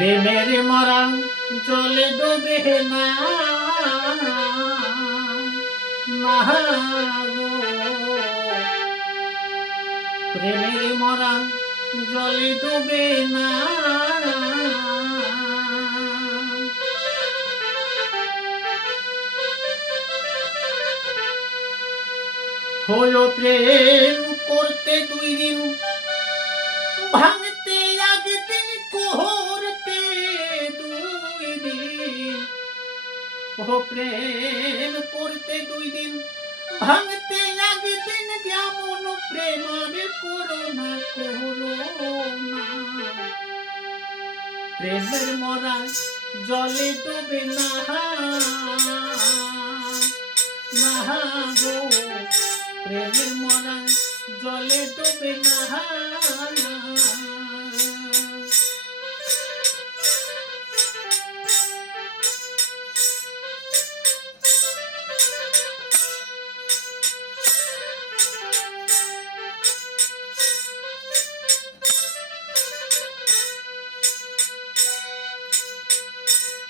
প্রেমের মরা জলে ডুবে না। প্রেমের মরা জলে ডুবে না হলো প্রেম করতে দুই দিন, ভাঙতে একদিন করতে ও প্রেম করতে দুই দিন, ভাঙতে একদিন কেমন প্রেম আমি করোনা করোনা প্রেমের মরা জলে ডুবে না গো, প্রেমের মরা জলে ডুবে না।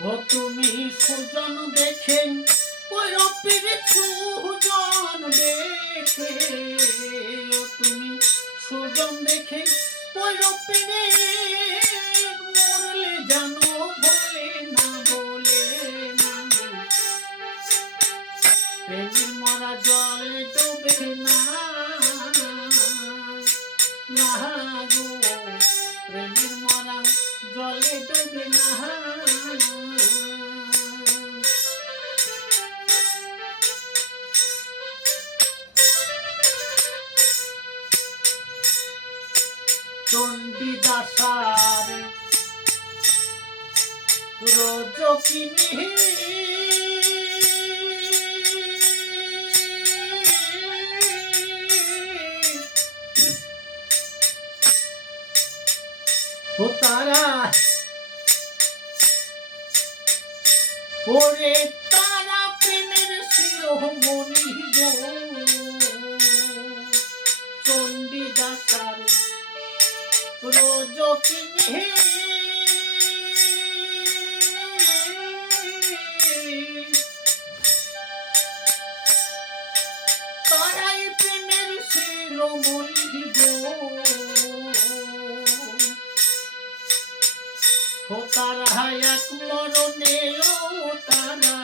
ও তুমি সুজন দেখে ওই রপির সুজন দেখে ও তুমি সুজন দেখে ওই অপিরে জলে ডুবে না। চণ্ডীদাসার রোজকিনী। ও তারা ওরে তারা প্রেমের শিরোমণি গো। চণ্ডীদাসার রোজকিনী তারাই ও তারা এক মরণে ও তারা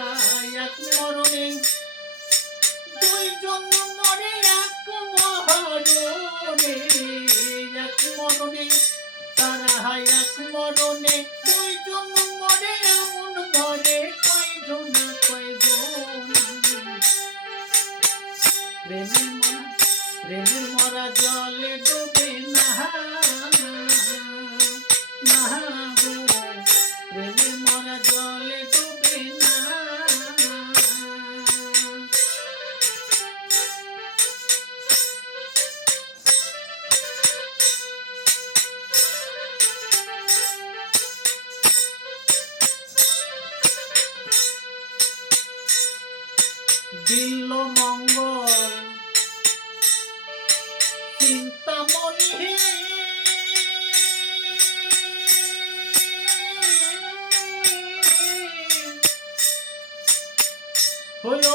এক মরণে। দুইজন মরে, এক মরণে এক মরণে তারা এক মরণে। দুইজন মরে, এমন দিল মঙ্গল। চিন্তামণি। হলো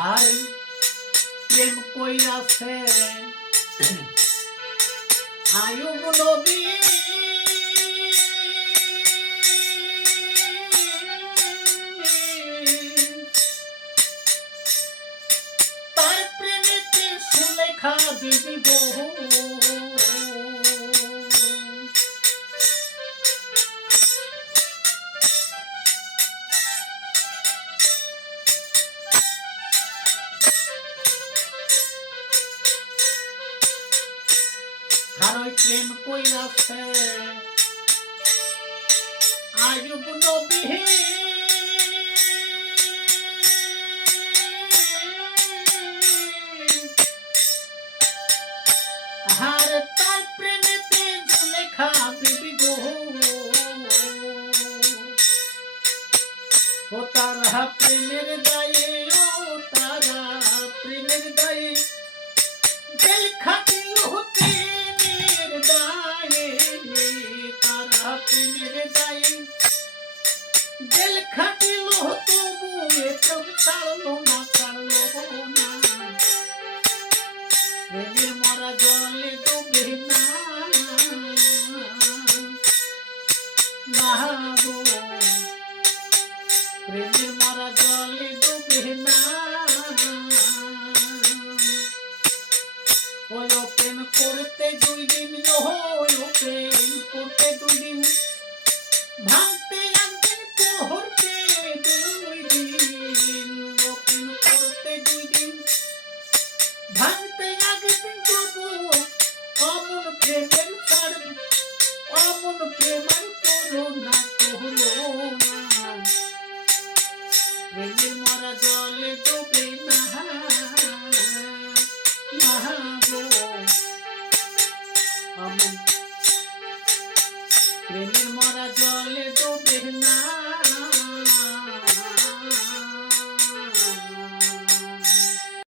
আর প্রেম কইরাছে আয়ুব নবী তার প্রেমেতে সুলেখা দিদি বহু হারই প্রেম কইরাছে আয়ুব নবী হার তার প্রেমেতে জুলেখা বিবি গো ও তারা প্রেমের দায়ে ও তারা প্রেমের দায়ে দিল খাটিল প্রেমের দায়ে তারা প্রেমের দায়ে দিল খাটিল তবু এসব ছাড়লো না ছাড়লো না প্রেমের মরা জলে ডুবে না প্রেমের মরা জলে ডুবে না করতে দুই দিন ওই প্রেম করতে দুই দিন। ভাঙতে